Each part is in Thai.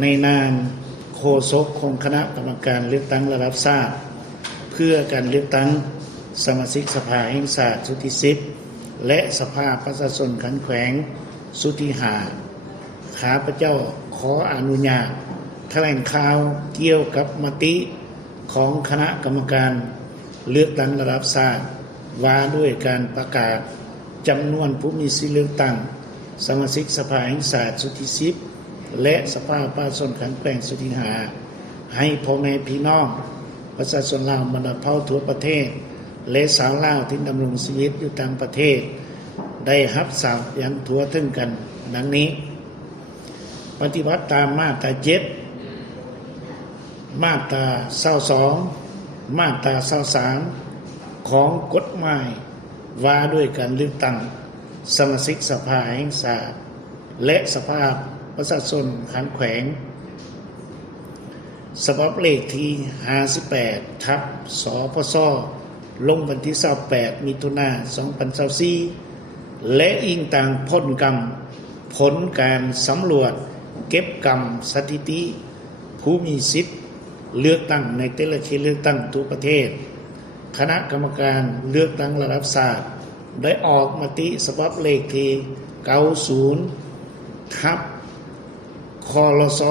ในนามโฆษกของคณะกรรมการเลือกตั้งระดับชาติเพื่อการเลือกตั้งสมาชิกสภาแห่งชาติสุดที่10และสภาประชาชนขันแขวงสุดที่5ข้าพเจ้าขออนุญาตแถลงข่าวเกี่ยวกับมติของคณะกรรมการเลือกตั้งระดับชาติว่าด้วยการประกาศจำนวนผู้มีสิทธิเลือกตั้งสมาชิกสภาแห่งชาติสุดที่10และสภาประชาชนขันแขวงสุดที่5ให้พ่อแม่พี่น้องประชาชนลาวบรรดาเผ่าทั่วประเทศและชาวลาวที่ดำรงชีวิตอยู่ต่างประเทศได้รับทราบอย่างทั่วถึงกันดังนี้ปฏิบัติตามมาตรา7มาตรา22มาตรา23ของกฎหมายว่าด้วยการเลือกตั้งสมาชิกสภาแห่งชาติและสภาประชาชนขันแขวงฉบับเลขที่58สพศลงวันที่28มิถุนายน2024และอิงตามผลการสำรวจเก็บกรรมสถิติผู้มีสิทธิ์เลือกตั้งในแต่ละเขตเลือกตั้งทั่วประเทศคณะกรรมการเลือกตั้งระดับชาติได้ออกมติฉบับเลขที่90คลศ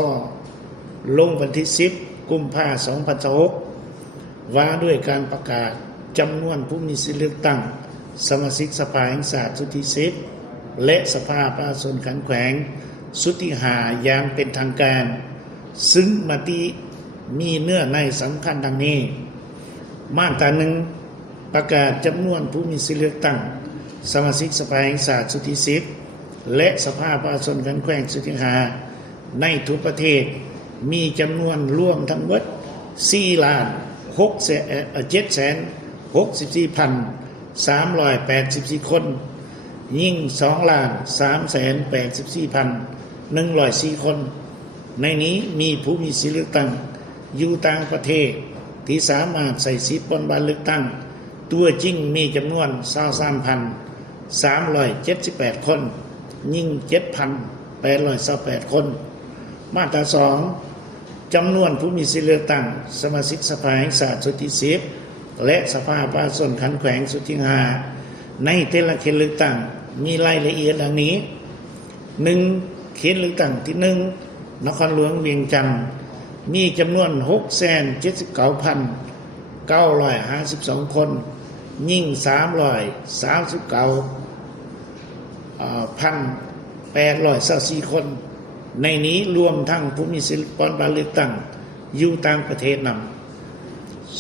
ลงวันที่10กุมภาพันธ์2026ว่าด้วยการประกาศจำนวนผู้มีสิทธิเลือกตั้งสมาชิกสภาแห่งชาติสุดที่10และสภาประชาชนขันแขวงสุดที่5อย่างเป็นทางการซึ่งมติมีเนื้อในสำคัญดังนี้มาตรา1ประกาศจำนวนผู้มีสิทธิเลือกตั้งสมาชิกสภาแห่งชาติสุดที่10และสภาประชาชนขันแขวงสุดที่5ในทุกประเทศมีจำนวนรวมทั้งหมด 4,664,384 คนยิ่ง 2,384,104 คนในนี้มีผู้มีสิทธิเลือกตั้งอยู่ต่างประเทศที่สามารถใส่สิทธิ์บนบัตรเลือกตั้งตัวจริงมีจำนวน 23,378 คนยิ่ง 7,828 คนมาตรา2จำนวนผู้มีสิทธิเลือกตั้งสมาชิกสภาแห่งชาติสุดที่10และสภาประชาชนขันแขวงสุดที่5ในแต่ละเขตเลือกตั้งมีรายละเอียดดังนี้ 1. เขตเลือกตั้งที่1นครหลวงเวียงจันทร์มีจำนวน 679,952 คนยิ่ง 339,824 คนในนี้รวมทั้งผู้มีสิทธิบัตรเลือกตั้งอยู่ต่างประเทศนำ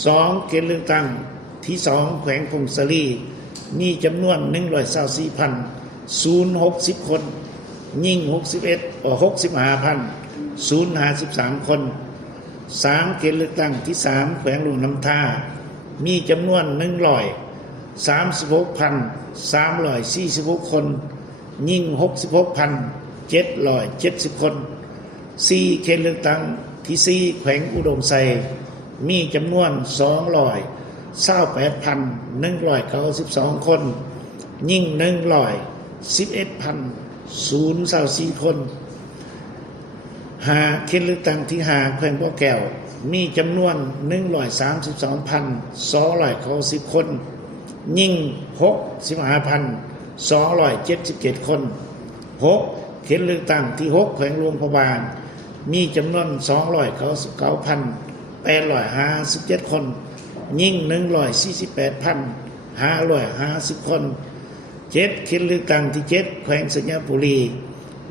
2. เขตเลือกตั้งที่2แขวงพงศาลีมีจำนวน 124,060 คนยิ่ง 65,053 คน 3. เขตเลือกตั้งที่3แขวงหลวงน้ำท่ามีจำนวน 136,346 คนยิ่ง 66,770 คน 4. เขตเลือกตั้งที่4แขวงอุดมไซมีจำนวน 228,192 คนยิ่ง 111,024 คน 5. เขตเลือกตั้งที่5แขวงบ่อแก้วมีจำนวน 132,290 คนยิ่ง 65,277 คน 6. เขตเลือกตั้งที่6แขวงหลวงพระบางมีจำนวน 299,857 คนยิ่ง 148,550 คน 7. เขตเลือกตั้งที่7แขวงสัญญาบุรี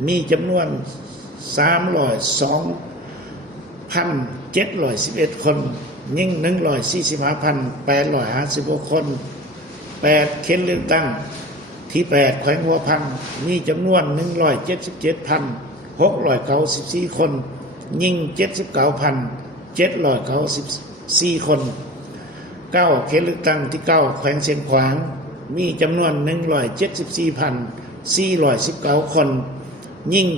มีจำนวน 302,711 คนยิ่ง 145,856 คน 8. เขตเลือกตั้งที่8แขวงหัวพังมีจำนวน 177,694 คนยิ่ง 79,794 คน 9. เขตเลือกตั้งที่9แขวงเชียงขวางมีจำนวน 174,419 คนยิ่ง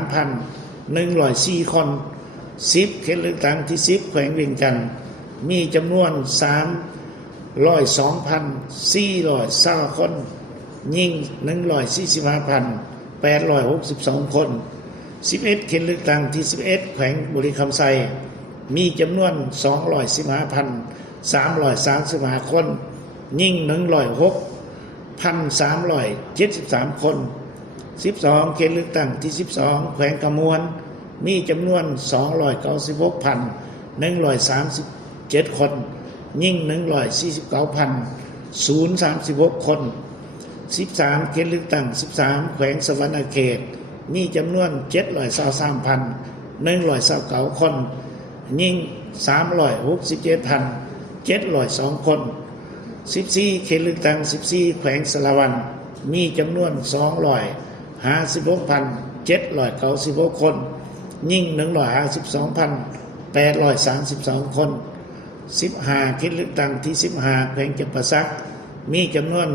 83,104 คน 10. เขตเลือกตั้งที่10แขวงเวียงจันทร์มีจำนวน 302,420 คนยิ่ง 145,862 คน 11 เขตเลือกตั้งที่ 11 แขวงบุรีคำไซมีจำนวน 215,335 คนยิ่ง 106,373 คน 12 เขตเลือกตั้งที่ 12 แขวงกำมวลมีจำนวน 296,137 คนยิ่ง 149,036 คน 13 เขตเลือกตั้ง 13 แขวงสะวรรณเขตมีจำนวน 723,129 คนยิ่ง 367,702 คน 14 เขตเลือกตั้ง 14 แขวงสะละวันมีจำนวน 256,796 คนยิ่ง 152,832 คน 15 เขตเลือกตั้งที่ 15 แขวงจำปาสักมีจำนวน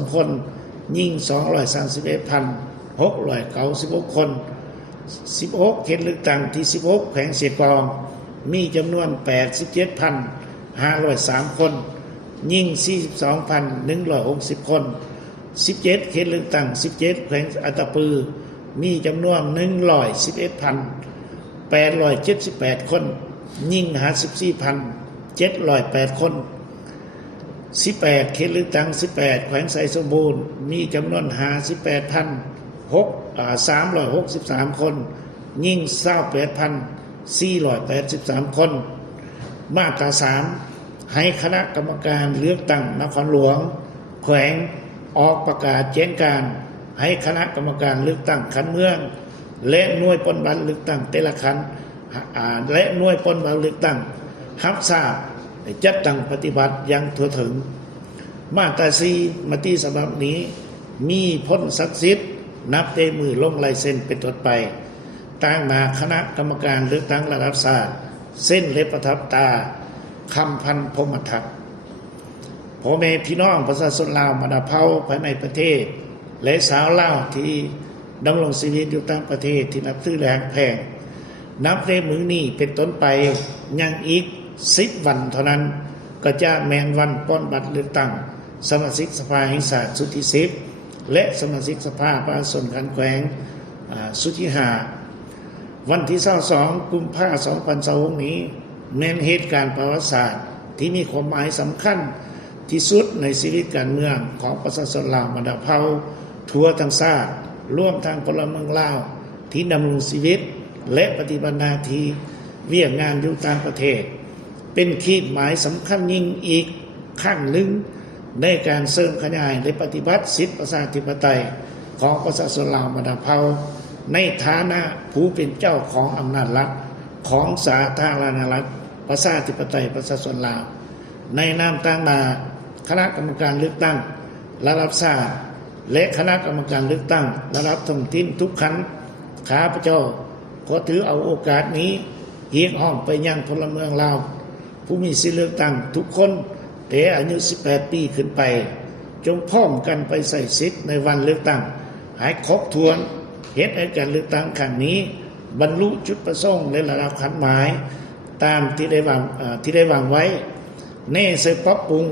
457,302 คนยิ่ง 231,696 คน 16 เขตเลือกตั้งที่ 16 แขวงเสียกองมีจำนวน 87,503 คนยิ่ง 42,160 คน 17 เขตเลือกตั้ง 17 แขวงอัตตปือมีจำนวน 111,878 คนยิ่ง 54,708 คน 18 เขตเลือกตั้ง 18 แขวงไสสมบูรณ์มีจำนวน 58,363 คนยิ่ง 28,483 คน มาตรา 3 ให้คณะกรรมการเลือกตั้งนครหลวงแขวงออกประกาศแจ้งการให้คณะกรรมการเลือกตั้งคันเมืองและหน่วยปฏิบัติเลือกตั้งแต่ละคันและหน่วยปฏิบัติเลือกตั้งรับทราบจัดตั้งปฏิบัติอย่างทั่วถึงมาตรา 4 มติฉบับนี้มีพ้นศักดิ์สิทธิ์นับแต่มือลงลายเซ็นเป็นต้นไปตั้งหน้าคณะกรรมการเลือกตั้งระดับชาติเส้นเล็บประทับตาคำพันพรหมทัศน์พ่อแม่พี่น้องประชาชนลาวมาดาเผาภายในประเทศและสาวลาวที่ดำรงชีวิตอยู่ต่างประเทศที่นับถือแรงแพงนับแต่มื้อนี้เป็นต้นไปยังอีก10 วันเท่านั้นก็จะแม่นวันป้อนบัตรเลือกตั้งสมาชิกสภาแห่งชาติสุดที่10และสมาชิกสภาประชาชนการแขวงสุดที่5วันที่22 กุมภาพันธ์ 2026นี้แม่นเหตุการณ์ประวัติศาสตร์ที่มีความหมายสำคัญที่สุดในชีวิตการเมืองของประชาชนลาวบรรดาเผ่าทั่วทั้งชาติร่วมทางพลเมืองลาวที่ดำรงชีวิตและปฏิบัติหน้าที่เวียกงานอยู่ต่างประเทศเป็นขีดหมายสำคัญยิ่งอีกขั้นหนึ่งในการเสริมขยายและปฏิบัติสิทธิประชาธิปไตยของประชาชนลาวบรรดาเผ่าในฐานะผู้เป็นเจ้าของอำนาจรัฐของสาธารณรัฐประชาธิปไตยประชาชนลาวในนามต่างนาคณะกรรมการเลือกตั้งระดับชาติและคณะกรรมการเลือกตั้งระดับท้องถิ่นทุกครั้งข้าพเจ้าขอถือเอาโอกาสนี้เรียกร้องไปยังพลเมืองลาวผู้มีสิทธิเลือกตั้งทุกคนแต่อายุ18 ปีขึ้นไปจงพร้อมกันไปใส่สิทธิ์ในวันเลือกตั้งให้ครบถ้วนเฮ็ดให้การเลือกตั้งครั้งนี้บรรลุจุดประสงค์ในระดับขั้นหมายตามที่ได้วางไว้แน่ใส่ปรับปรุง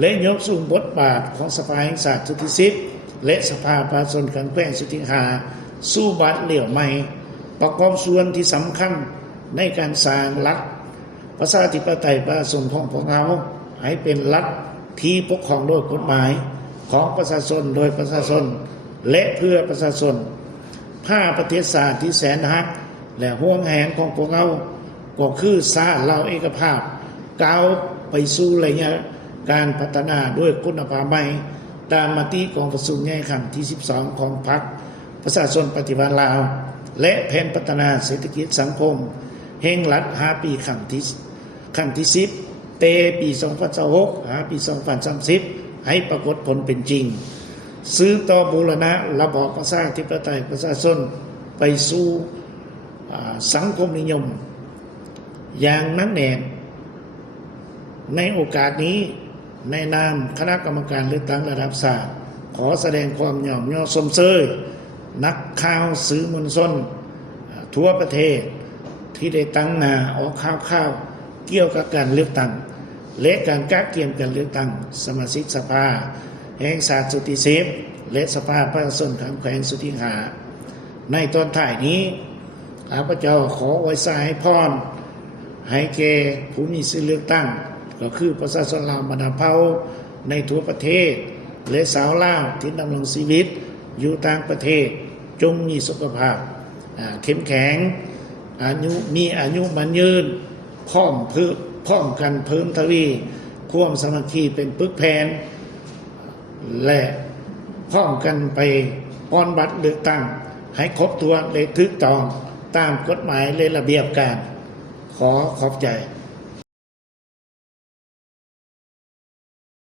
และยกสูงบทบาทของสภาแห่งชาติสุดที่10และสภาประชาชนการแขวงสุดที่5สู่บัดเหลี่ยวใหม่ประกอบส่วนที่สำคัญในการสร้างรัฐประชาธิปไตยประชาชนของพวกเราให้เป็นรัฐที่ปกครองโดยกฎหมายของประชาชนโดยประชาชนและเพื่อประชาชนผ้าประเทศชาติที่แสนฮักและห่วงแหนของพวกเราก็คือชาติเราเอกภาพก้าวไปสู่ระยะการพัฒนาด้วยคุณภาพใหม่ตามมติของประชุมใหญ่ครั้งที่12ของพรรคประชาชนปฏิวัติลาวและแผนพัฒนาเศรษฐกิจสังคมแห่งรัฐ5 ปีครั้งที่10เตปี2026 5 ปี 2030ให้ปรากฏผลเป็นจริงซื้อต่อบูรณะระบอบประชาธิปไตยประชาชนไปสู่สังคมนิยมอย่างนั้นแน่ในโอกาสนี้ในนามคณะกรรมการเลือกตั้งระดับชาติขอแสดงความยอมชมเชยนักข่าวสื่อมวลชนทั่วประเทศที่ได้ตั้งหน้าออกข่าวเกี่ยวกับการเลือกตั้งและการกักเกี่ยมการเลือกตั้งสมาชิกสภาแห่งชาติสุดที่ และสภาประชาชนขันแขวงสุทธิหาในตอนถ่ายนี้ข้าพเจ้าขอไว้สายให้พรให้แก่ผู้มีสิทธิเลือกตั้งก็คือประชาชนลาวบรรดาเผ่าในทั่วประเทศและสาวลาวที่ดำรงชีวิตอยู่ต่างประเทศจงมีสุขภาพเข้มแข็งมีอายุมันยืนพร้อมกันเพิ่มทวีความสามัคคีเป็นปึกแผ่นและพร้อมกันไปป้อนบัตรเลือกตั้งให้ครบถ้วนและถูกต้องตามกฎหมายและระเบียบการขอบใจ